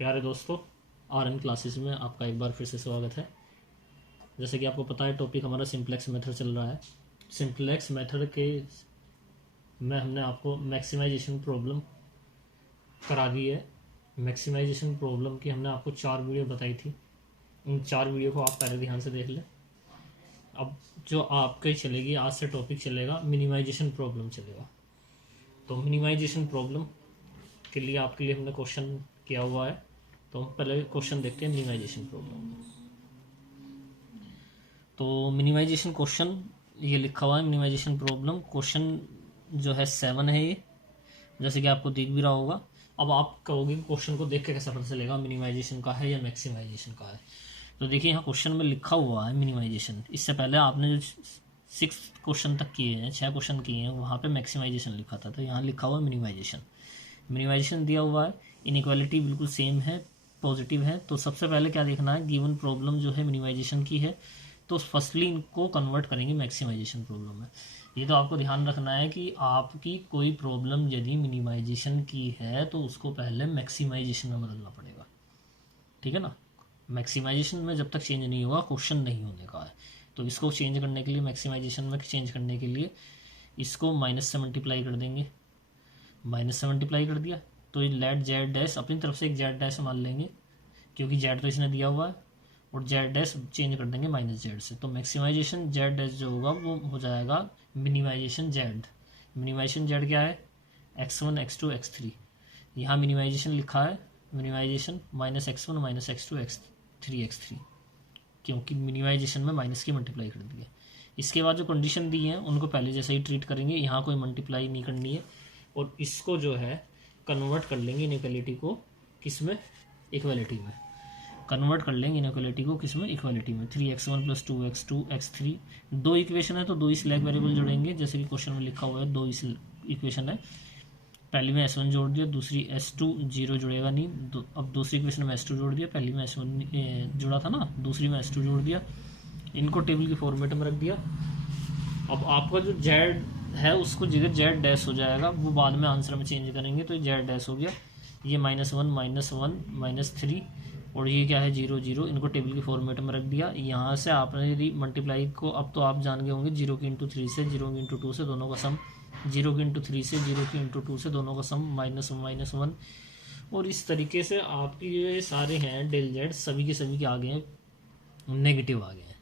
प्यारे दोस्तों, RN classes में आपका एक बार फिर से स्वागत है। जैसे कि आपको पता है, टॉपिक हमारा सिंप्लेक्स मेथड चल रहा है। सिंप्लेक्स मेथड के में हमने आपको मैक्सिमाइजेशन प्रॉब्लम करा दी है। मैक्सिमाइजेशन प्रॉब्लम की हमने आपको 4 वीडियो बताई थी। उन 4 वीडियो को आप पहले ध्यान से देख लें। अब जो आपके चलेगी, आज से टॉपिक चलेगा मिनिमाइजेशन प्रॉब्लम चलेगा। तो मिनिमाइजेशन प्रॉब्लम के लिए आपके लिए हमने क्वेश्चन किया हुआ है। तो हम पहले क्वेश्चन देखते हैं मिनिमाइजेशन प्रॉब्लम। तो मिनिमाइजेशन क्वेश्चन ये लिखा हुआ है, मिनिमाइजेशन प्रॉब्लम क्वेश्चन जो है 7 है ये, जैसे कि आपको दिख भी रहा होगा। अब आप कहोगे क्वेश्चन को देख के कैसे पता चलेगा मिनिमाइजेशन का है या मैक्सिमाइजेशन का है। तो देखिए, यहाँ क्वेश्चन में लिखा हुआ है मिनिमाइजेशन। इससे पहले आपने जो 6 क्वेश्चन तक किए हैं, 6 क्वेश्चन किए हैं, वहाँ पे मैक्सिमाइजेशन लिखा था। तो यहाँ लिखा हुआ है मिनिमाइजेशन। मिनिमाइजेशन दिया हुआ है, इनइक्वालिटी बिल्कुल सेम है, पॉजिटिव है। तो सबसे पहले क्या देखना है, गिवन प्रॉब्लम जो है मिनिमाइजेशन की है, तो फर्स्टली इनको कन्वर्ट करेंगे मैक्सिमाइजेशन प्रॉब्लम में। ये तो आपको ध्यान रखना है कि आपकी कोई प्रॉब्लम यदि मिनिमाइजेशन की है तो उसको पहले मैक्सिमाइजेशन में बदलना पड़ेगा, ठीक है ना। मैक्सिमाइजेशन में जब तक चेंज नहीं होगा, क्वेश्चन नहीं होने का है। तो इसको चेंज करने के लिए, मैक्सिमाइजेशन में चेंज करने के लिए इसको माइनस से मल्टीप्लाई कर देंगे। माइनस से मल्टीप्लाई कर दिया तो ये लेट जेड डैश, अपनी तरफ से एक जेड डैश मान लेंगे क्योंकि जेड तो इसने दिया हुआ है, और जेड डैश चेंज कर देंगे माइनस जेड से। तो मैक्सिमाइजेशन जेड डैश जो होगा वो हो जाएगा मिनिमाइजेशन जेड। मिनिमाइजेशन जेड क्या है, x1 x2 x3। यहाँ मिनिमाइजेशन लिखा है, minimisation minus x1 minus x2 x3 x3, क्योंकि मिनिमाइजेशन में माइनस की मल्टीप्लाई कर दी है। इसके बाद जो कंडीशन दी है उनको पहले जैसे ही ट्रीट करेंगे, यहाँ कोई मल्टीप्लाई नहीं करनी है, और इसको जो है कन्वर्ट कर लेंगे इनइक्वालिटी को किस में, इक्वालिटी में कन्वर्ट कर लेंगे इनइक्वालिटी को किस में, इक्वालिटी में। 3x1 प्लस 2x2 x3, दो इक्वेशन है तो दो ही स्लैक वेरिएबल जोड़ेंगे, जैसे कि क्वेश्चन में लिखा हुआ है। दो इक्वेशन है, पहली में s1 जोड़ दिया, दूसरी s2, जीरो जुड़ेगा नहीं। अब दूसरी इक्वेशन में s2 जोड़ दिया, पहली में s1 जुड़ा था ना, दूसरी में s2 जोड़ दिया। इनको टेबल की फॉर्मेट में रख दिया। अब आपका जो जेड है उसको जगह जेड डैश हो जाएगा, वो बाद में आंसर में चेंज करेंगे। तो जेड डैश हो गया, ये -1 -3, और ये क्या है 0 0। इनको टेबल की फॉर्मेट में रख दिया। यहाँ से आपने यदि मल्टीप्लाई को, अब तो आप जान गए होंगे 0 की इंटू 3 से, 0 की इंटू 2 से दोनों का सम, 0 की इंटू 3 से, 0 की इंटू 2 से दोनों का सम, -1 और इस तरीके से आपकी ये सारे हैं डेल जेड सभी के सभी के आ गए हैं, नेगेटिव आ गए हैं।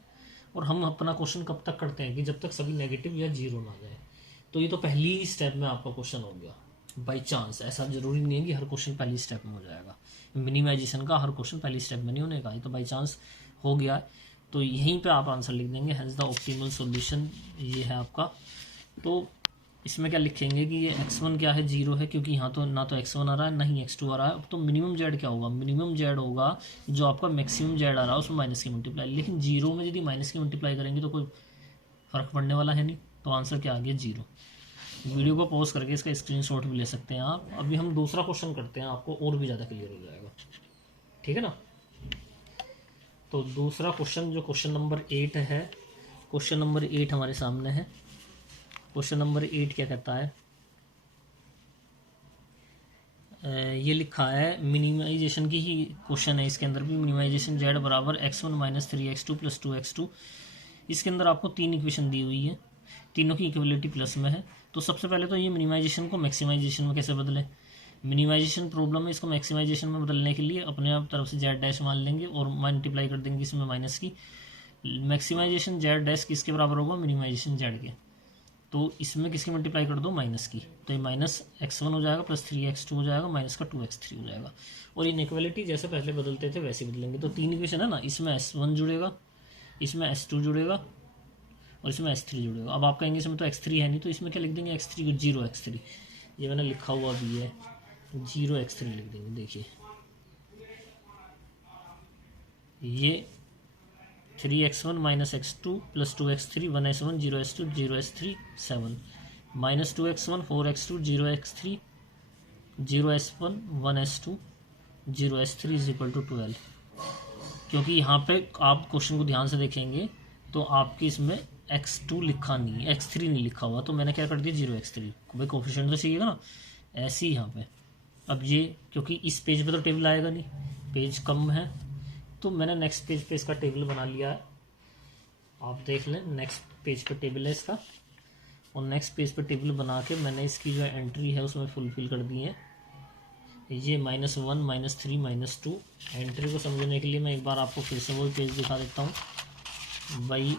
और हम अपना क्वेश्चन कब तक करते हैं कि जब तक सभी नेगेटिव या जीरो ना जाए। तो ये तो पहली स्टेप में आपका क्वेश्चन हो गया बाई चांस। ऐसा जरूरी नहीं है कि हर क्वेश्चन पहली स्टेप में हो जाएगा। मिनिमाइजेशन का हर क्वेश्चन पहली स्टेप में नहीं होने का, ये तो बाई चांस हो गया है। तो यहीं पे आप आंसर लिख देंगे, हैज़ द ऑप्टिमल सॉल्यूशन, ये है आपका। तो इसमें क्या लिखेंगे कि ये x1 क्या है, 0 है, क्योंकि यहाँ तो ना तो x1 आ रहा है ना ही x2 आ रहा है। अब तो मिनिमम जेड क्या होगा, मिनिमम जेड होगा जो आपका मैक्सिमम जेड आ रहा है उसमें माइनस की मल्टीप्लाई। लेकिन 0 में यदि माइनस की मल्टीप्लाई करेंगे तो कोई फ़र्क पड़ने वाला है नहीं। तो आंसर क्या आ गया, 0। वीडियो को पॉज करके इसका स्क्रीनशॉट भी ले सकते हैं आप। अभी हम दूसरा क्वेश्चन करते हैं, आपको और भी ज़्यादा क्लियर हो जाएगा, ठीक है ना। तो दूसरा क्वेश्चन जो क्वेश्चन नंबर 8 है, क्वेश्चन नंबर 8 हमारे सामने है। क्वेश्चन नंबर 8 क्या कहता है, ये लिखा है मिनिमाइजेशन की ही क्वेश्चन है। इसके अंदर भी मिनिमाइजेशन जेड बराबर x1 minus 3x2 plus 2x2। इसके अंदर आपको 3 इक्वेशन दी हुई है, तीनों की इक्वलिटी प्लस में है। तो सबसे पहले तो ये मिनिमाइजेशन को मैक्सिमाइजेशन में कैसे बदलें। मिनिमाइजेशन प्रॉब्लम है, इसको मैक्सिमाइजेशन में बदलने के लिए अपने आप तरफ से जेड डैश मान लेंगे और मल्टीप्लाई कर देंगे इसमें माइनस की। मैक्सिमाइजेशन जेड डैश किसके बराबर होगा, मिनिमाइजेशन जेड के। तो इसमें किसकी मल्टीप्लाई कर दो, माइनस की। तो ये माइनस x1 हो जाएगा प्लस 3x2 हो जाएगा, माइनस का 2x3 हो जाएगा। और इनइक्वालिटी जैसे पहले बदलते थे वैसे बदलेंगे। तो 3 इक्वेशन है ना, इसमें s1 जुड़ेगा, इसमें s2 जुड़ेगा और इसमें s3 जुड़ेगा। अब आप कहेंगे इसमें तो x3 है नहीं, तो इसमें क्या लिख देंगे, x3 को 0x3। ये मैंने लिखा हुआ भी है, 0x3 लिख देंगे। देखिए ये 3x1 minus x2 plus 2x3, 1s1 0s2 0s3 7, minus 2x1 4x2 0x3 0s1 1s2 0s3 is equal to 12। क्योंकि यहाँ पे आप क्वेश्चन को ध्यान से देखेंगे तो आपकी इसमें x2 लिखा नहीं है, x3 नहीं लिखा हुआ, तो मैंने क्या कर दिया 0x3। भाई कोफिशिएंट तो चाहिएगा ना, ऐसे ही यहाँ पे। अब ये क्योंकि इस पेज पे तो टेबल आएगा नहीं, पेज कम है, तो मैंने नेक्स्ट पेज पे इसका टेबल बना लिया है। आप देख लें, नेक्स्ट पेज पे टेबल है इसका, और नेक्स्ट पेज पे टेबल बना के मैंने इसकी जो एंट्री है उसमें फुलफिल कर दी है। ये -1 -3 -2। एंट्री को समझने के लिए मैं एक बार आपको फिर से वही पेज दिखा देता हूँ भाई।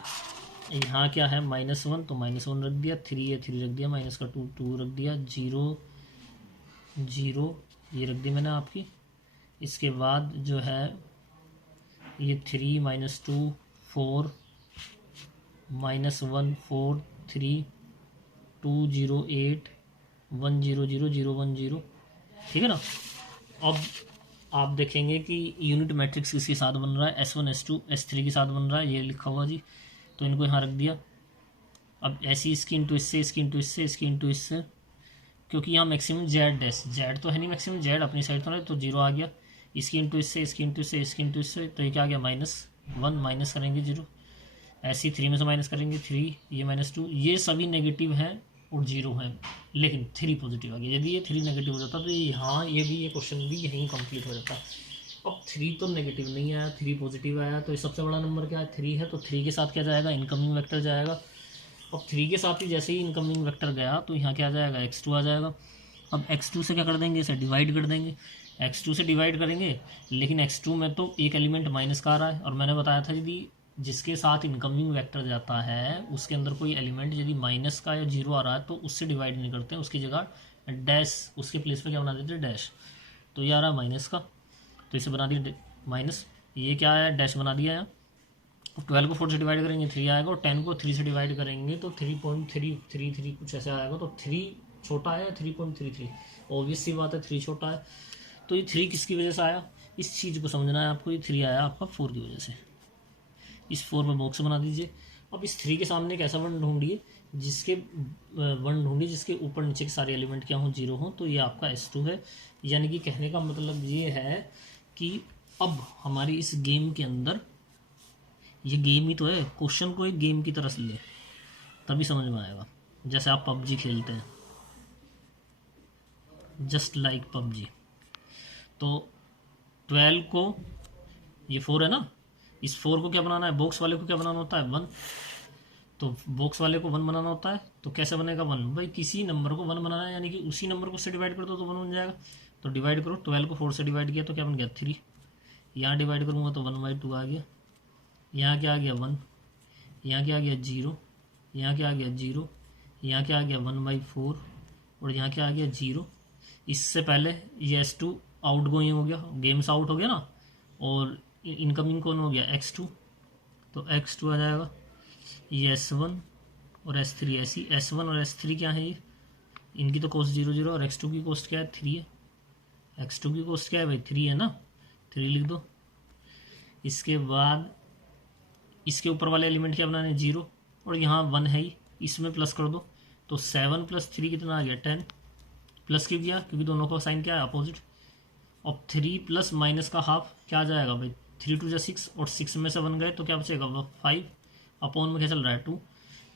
यहाँ क्या है, -1 तो -1 रख दिया, 3 है 3 रख दिया, माइनस का 2 2 रख दिया, 0 0 ये रख दी मैंने आपकी। इसके बाद जो है ये 3 -2 4 -1 4 3 2 0 8 1 0 0 0 1 0, ठीक है ना। अब आप देखेंगे कि यूनिट मैट्रिक्स किसके साथ बन रहा है, S1 S2 S3 के साथ बन रहा है, ये लिखा हुआ जी, तो इनको यहाँ रख दिया। अब ऐसी इसकी इंटू इससे, इसकी इंटू इससे, इसकी इंटू इससे, क्योंकि यहाँ मैक्सिमम जेड तो है नहीं, मैक्सिमम जेड अपनी साइड तो नहीं, तो 0 आ गया। इसकी इंटू इससे, इसकी इंटू इससे, इसकी इंटू इससे, तो ये क्या आ गया -1, माइनस करेंगे 0। ऐसी 3 में से माइनस करेंगे 3, ये -2, ये सभी नेगेटिव हैं और 0 है, लेकिन 3 पॉजिटिव आ गया। यदि ये 3 नेगेटिव हो जाता तो यहाँ ये भी, ये क्वेश्चन भी यहीं कंप्लीट हो जाता। अब 3 तो नेगेटिव नहीं आया, 3 पॉजिटिव आया, तो ये सबसे बड़ा नंबर क्या है, 3 है, तो 3 के साथ क्या जाएगा, इनकमिंग वेक्टर जाएगा। अब 3 के साथ ही जैसे ही इनकमिंग वेक्टर गया तो यहाँ क्या आ जाएगा, x2 आ जाएगा। अब x2 से क्या कर देंगे, इसे डिवाइड कर देंगे, x2 से डिवाइड करेंगे, लेकिन x2 में तो एक एलिमेंट माइनस का आ रहा है, और मैंने बताया था यदि जिसके साथ इनकमिंग वेक्टर जाता है उसके अंदर कोई एलिमेंट यदि माइनस का या 0 आ रहा है तो उससे डिवाइड नहीं करते हैं, उसकी जगह डैश, उसके प्लेस पे क्या बना देते हैं, डैश। तो ये आ रहा है माइनस का, तो इसे बना दिया माइनस, ये क्या है, डैश बना दिया है। 12 को 4 से डिवाइड करेंगे 3 आएगा, और 10 को 3 से डिवाइड करेंगे तो 3.333 कुछ ऐसे आएगा, तो 3 छोटा है 3.33, ऑब्वियस सी बात है 3 छोटा है। तो ये 3 किसकी वजह से आया, इस चीज़ को समझना है आपको। ये 3 आया आपका 4 की वजह से, इस 4 में बॉक्स बना दीजिए। अब इस 3 के सामने एक ऐसा वन ढूंढिए जिसके जिसके ऊपर नीचे के सारे एलिमेंट क्या हों, 0 हों, तो ये आपका S2 है। यानी कि कहने का मतलब ये है कि अब हमारी इस गेम के अंदर, ये गेम ही तो है, क्वेश्चन को एक गेम की तरह से ले तभी समझ में आएगा। जैसे आप PUBG खेलते हैं, जस्ट लाइक PUBG, तो 12 को, ये 4 है ना, इस 4 को क्या बनाना है, बॉक्स वाले को क्या बनाना होता है, 1, तो बॉक्स वाले को 1 बनाना होता है। तो कैसे बनेगा 1, भाई किसी नंबर को 1 बनाना है, यानी कि उसी नंबर को उससे डिवाइड कर दो तो 1 बन जाएगा। तो डिवाइड करो, 12 को 4 से डिवाइड किया तो क्या बन गया 3, यहाँ डिवाइड करूँगा तो 1/2 आ गया, यहाँ क्या आ गया 1, यहाँ क्या आ गया 0, यहाँ क्या आ गया 0, यहाँ क्या आ गया 1/4, और यहाँ क्या आ गया 0। इससे पहले ये S2 आउट गोइंग हो गया, गेम से आउट हो गया ना, और इनकमिंग कौन हो गया, x2, तो x2 आ जाएगा। ये S1 और S3, ऐसी S1 और S3 क्या है, ये इनकी तो कॉस्ट 0 0, और x2 की कॉस्ट क्या है, 3 है। x2 की कॉस्ट क्या है भाई, 3 है ना, 3 लिख दो। इसके बाद इसके ऊपर वाले एलिमेंट क्या बनाने, 0, और यहाँ 1 है ही, इसमें प्लस कर दो, तो 7 + 3 कितना आ गया, 10। प्लस क्यों किया, क्योंकि दोनों का साइन क्या है, अपोजिट। और 3 प्लस माइनस का हाफ क्या आ जाएगा भाई, 3 2 6, और 6 में से 1 गए तो क्या बचेगा, 5, अपॉन में क्या चल रहा है 2,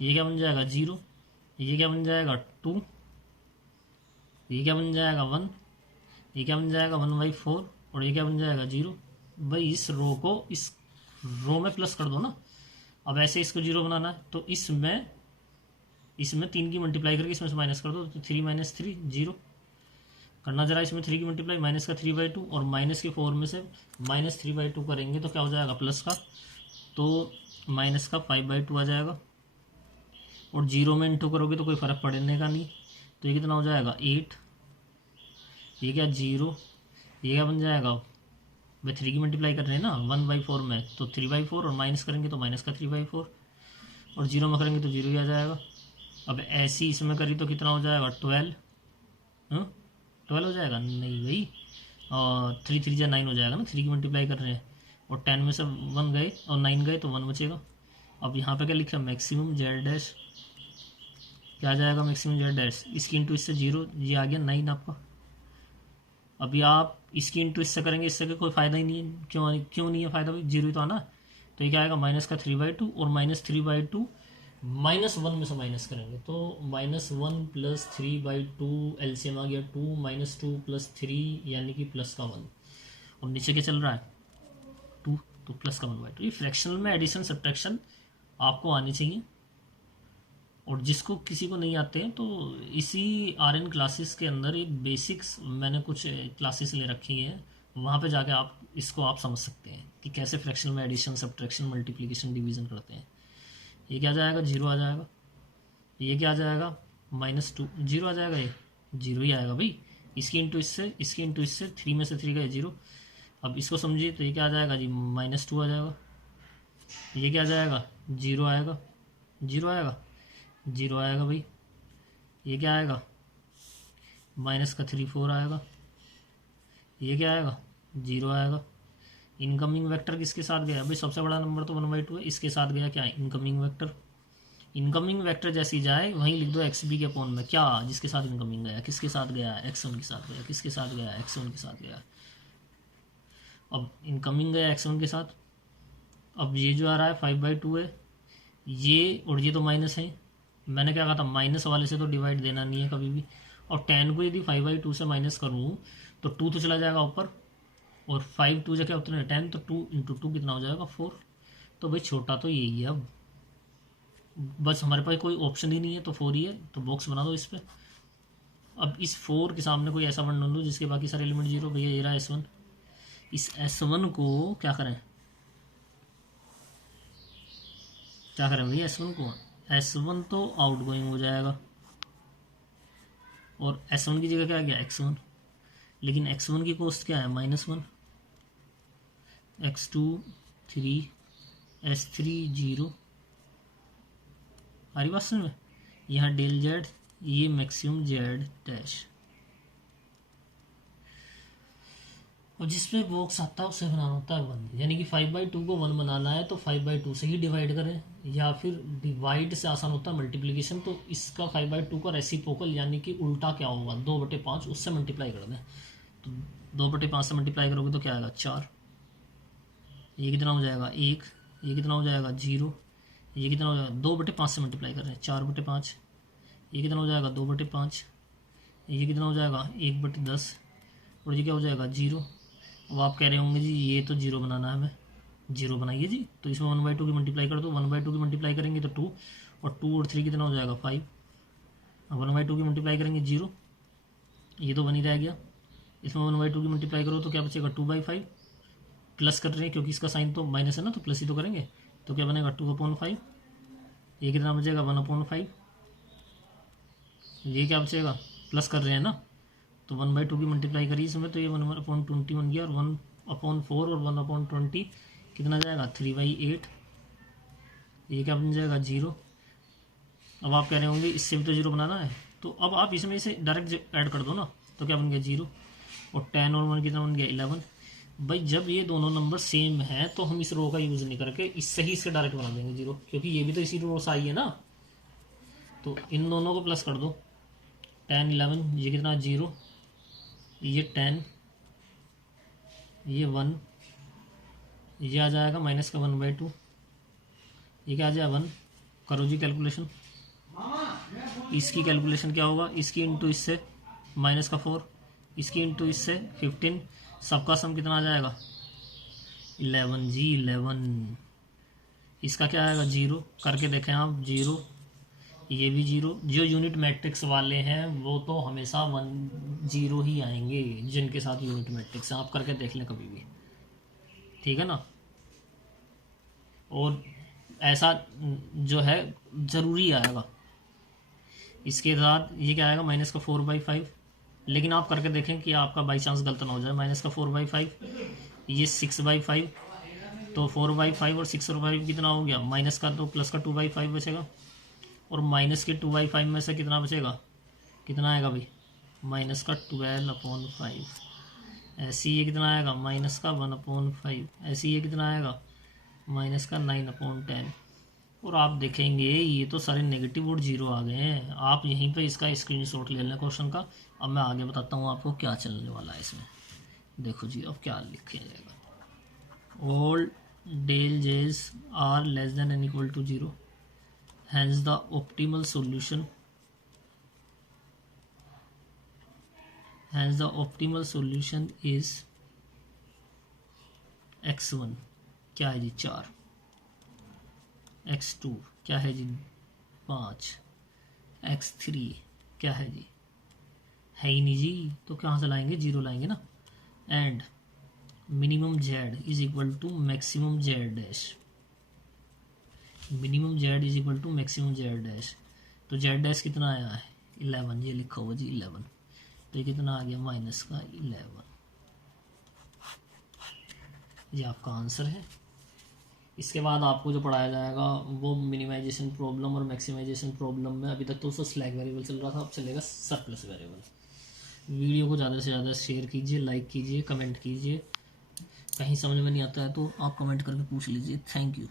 ये क्या बन जाएगा 0, ये क्या बन जाएगा 2, ये क्या बन जाएगा 1, ये क्या बन जाएगा 1/4, और ये क्या बन जाएगा 0। भाई इस रो को इस रो में प्लस कर दो ना। अब ऐसे इसको 0 बनाना है तो इसमें 3 की मल्टीप्लाई करके इसमें से माइनस कर दो, तो 3 - 3 0 करना जरा। इसमें 3 की मल्टीप्लाई, माइनस का 3/2, और माइनस के 4 में से -3/2 करेंगे तो क्या हो जाएगा, प्लस का, तो माइनस का 5/2 आ जाएगा। और 0 में इंटू करोगे तो कोई फ़र्क पड़ने का नहीं, तो ये कितना हो जाएगा 8, ये क्या 0, ये क्या बन जाएगा भाई 3 की मल्टीप्लाई कर रहे हैं ना 1/4 में, तो 3/4, और माइनस करेंगे तो माइनस का 3/4, और 0 में करेंगे तो 0 ही आ जाएगा। अब ऐसी इसमें करी तो कितना हो जाएगा 12, 12 हो जाएगा, नहीं भाई, और 3 3 जा 9 हो जाएगा ना, 3 की मल्टीप्लाई कर रहे हैं, और 10 में से 1 गए और 9 गए तो 1 बचेगा। अब यहाँ पे क्या लिखा, मैक्सिमम जेड डैश, क्या आ जाएगा मैक्सिमम जेड डैश, इसकी इंटू इससे 0, ये आ गया 9 आपका। अभी आप इसकी इंटू इससे करेंगे, इससे कोई फ़ायदा ही नहीं है, क्यों नहीं है फ़ायदा भाई, 0 ही तो आना। तो ये क्या आएगा, माइनस का 3/2, और -3/2 -1 में से माइनस करेंगे तो -1 + 3/2, एलसीएम आ गया 2, -2 + 3 यानी कि प्लस का 1, और नीचे क्या चल रहा है 2, तो प्लस का 1/2। ये फ्रैक्शनल में एडिशन सब्ट्रैक्शन आपको आनी चाहिए, और जिसको किसी को नहीं आते हैं तो इसी RN क्लासेस के अंदर एक बेसिक्स मैंने कुछ क्लासेस ले रखी हैं, वहाँ पे जाके आप इसको आप समझ सकते हैं कि कैसे फ्रैक्शनल में एडिशन सब्ट्रैक्शन मल्टीप्लिकेशन डिवीज़न करते हैं। ये क्या आ जाएगा 0 आ जाएगा, ये क्या आ जाएगा -2, 0 आ जाएगा, ये 0 ही आएगा भाई। इसकी इंटू इससे, इसकी इंटू इससे, 3 में से 3 गए 0। अब इसको समझिए तो ये क्या आ जाएगा जी -2 आ जाएगा। ये क्या आ जाएगा 0 आएगा, 0 आएगा, 0 आएगा भाई। ये क्या आएगा -3 4 आएगा। ये क्या आएगा 0 आएगा। इनकमिंग वेक्टर किसके साथ गया भाई, सबसे बड़ा नंबर तो 1/2 है, इसके साथ गया क्या इनकमिंग वेक्टर। इनकमिंग वेक्टर जैसी जाए वहीं लिख दो XB के अपॉन में क्या, जिसके साथ इनकमिंग गया, किसके साथ गया X1 के साथ गया, किसके साथ गया X1 के साथ गया। अब इनकमिंग गया X1 के साथ, अब ये जो आ रहा है 5/2 है, ये और ये तो माइनस है। मैंने क्या कहा था माइनस वाले से तो डिवाइड देना नहीं है कभी भी। और 10 को यदि 5/2 से माइनस करूँ तो 2 तो चला जाएगा ऊपर, और 5 2 जगह उतने 10, तो 2 × 2 कितना हो जाएगा 4। तो भाई छोटा तो यही है, अब बस हमारे पास कोई ऑप्शन ही नहीं है तो 4 ही है, तो बॉक्स बना दो इस पर। अब इस 4 के सामने कोई ऐसा वन ढूंढ दो जिसके बाकी सारे एलिमेंट 0। भैया ये रहा S1, इस S1 को क्या करें, क्या करें भैया S1 को, S1 तो आउट गोइंग हो जाएगा, और S1 की जगह क्या आ गया X1, लेकिन X1 की कॉस्ट क्या है -1, X2 3, S3 0। हमारी बात सुन में, यहाँ डेल जेड, ये मैक्सिमम जेड डैश, और जिसमें बॉक्स आता है उसे बनाना होता है 1। यानी कि 5/2 को 1 बनाना है तो 5/2 से ही डिवाइड करें, या फिर डिवाइड से आसान होता है मल्टीप्लिकेशन, तो इसका 5/2 का रेसिप्रोकल यानी कि उल्टा क्या होगा 2/5 उससे मल्टीप्लाई कर दें। तो 2/5 से मल्टीप्लाई करोगे तो क्या आएगा 4। ये कितना हो जाएगा 1, ये कितना हो जाएगा 0, ये कितना हो जाएगा 2/5 से मल्टीप्लाई कर रहे हैं 4/5, ये कितना हो जाएगा 2/5, ये कितना हो जाएगा 1/10, और ये क्या हो जाएगा 0। अब आप कह रहे होंगे जी ये तो 0 बनाना है हमें, 0 बनाइए जी, तो इसमें 1/2 की मल्टीप्लाई कर दो, 1/2 की मल्टीप्लाई करेंगे तो 2, और 2 और 3 कितना हो जाएगा 5। अब 1/2 की मल्टीप्लाई करेंगे 0, ये तो बन ही रह गया। इसमें 1/2 की मल्टीप्लाई करो तो क्या बचेगा 2/5, प्लस कर रहे हैं क्योंकि इसका साइन तो माइनस है ना, तो प्लस ही तो करेंगे, तो क्या बनेगा 2/5। ये कितना बचेगा 1/5, ये क्या बचेगा प्लस कर रहे हैं ना, तो 1/2 की मल्टीप्लाई करिए इसमें, तो ये 1/20 बन गया, और 1/4 और 1/20 कितना जाएगा 3/8। ये क्या बन जाएगा 0। अब आप कह रहे होंगे इससे भी तो 0 बनाना है, तो अब आप इसमें से डायरेक्ट ऐड कर दो ना, तो क्या बन गया 0, और 10 और 1 कितना बन गया 11। भाई जब ये दोनों नंबर सेम हैं तो हम इस रो का यूज़ नहीं करके इससे ही इससे डायरेक्ट बना देंगे 0, क्योंकि ये भी तो इसी रो से आई है ना। तो इन दोनों को प्लस कर दो, 10 11, ये कितना 0, ये 10, ये 1, ये आ जाएगा माइनस का 1/2, ये क्या आ जाएगा 1। करो जी कैलकुलेशन, इसकी कैलकुलेशन क्या होगा, इसकी इंटू इससे माइनस का 4, इसकी इंटू इससे 15, सबका सम कितना आ जाएगा 11 जी 11। इसका क्या आएगा 0, करके देखें आप 0, ये भी 0। जो यूनिट मैट्रिक्स वाले हैं वो तो हमेशा 1 0 ही आएंगे, जिनके साथ यूनिट मैट्रिक्स आप करके देख लें कभी भी, ठीक है ना। और ऐसा जो है ज़रूरी आएगा। इसके साथ ये क्या आएगा माइनस का 4/5, लेकिन आप करके देखें कि आपका बाई चांस गलत ना हो जाए। माइनस का 4/5, ये 6/5, तो 4/5 और 6/5 कितना हो गया माइनस का, तो प्लस का 2/5 बचेगा, और माइनस के 2/5 में से कितना बचेगा, कितना आएगा भाई माइनस का 12/5। ऐसे ये कितना आएगा माइनस का 1/5। ऐसे ये कितना आएगा माइनस का 9/10। और आप देखेंगे ये तो सारे नेगेटिव और 0 आ गए हैं। आप यहीं पे इसका स्क्रीनशॉट ले लें क्वेश्चन का। अब मैं आगे बताता हूँ आपको क्या चलने वाला है इसमें। देखो जी अब क्या लिखा जाएगा, all del j's are less than n equal to 0, hence the optimal solution is x1 क्या है जी 4, x2 क्या है जी 5, x3 क्या है जी, है ही नहीं जी, तो कहाँ से लाएंगे, 0 लाएंगे ना। And minimum z is equal to maximum z dash, minimum z is equal to maximum z dash. तो z डैश कितना आया है 11, ये लिखा हुआ जी 11, तो ये कितना आ गया माइनस का 11, ये आपका आंसर है। इसके बाद आपको जो पढ़ाया जाएगा वो मिनिमाइजेशन प्रॉब्लम और मैक्सिमाइजेशन प्रॉब्लम में, अभी तक तो उसका स्लैग वेरिएबल चल रहा था, अब चलेगा सरप्लस वेरिएबल। वीडियो को ज़्यादा से ज़्यादा शेयर कीजिए, लाइक कीजिए, कमेंट कीजिए। कहीं समझ में नहीं आता है तो आप कमेंट करके पूछ लीजिए। Thank you.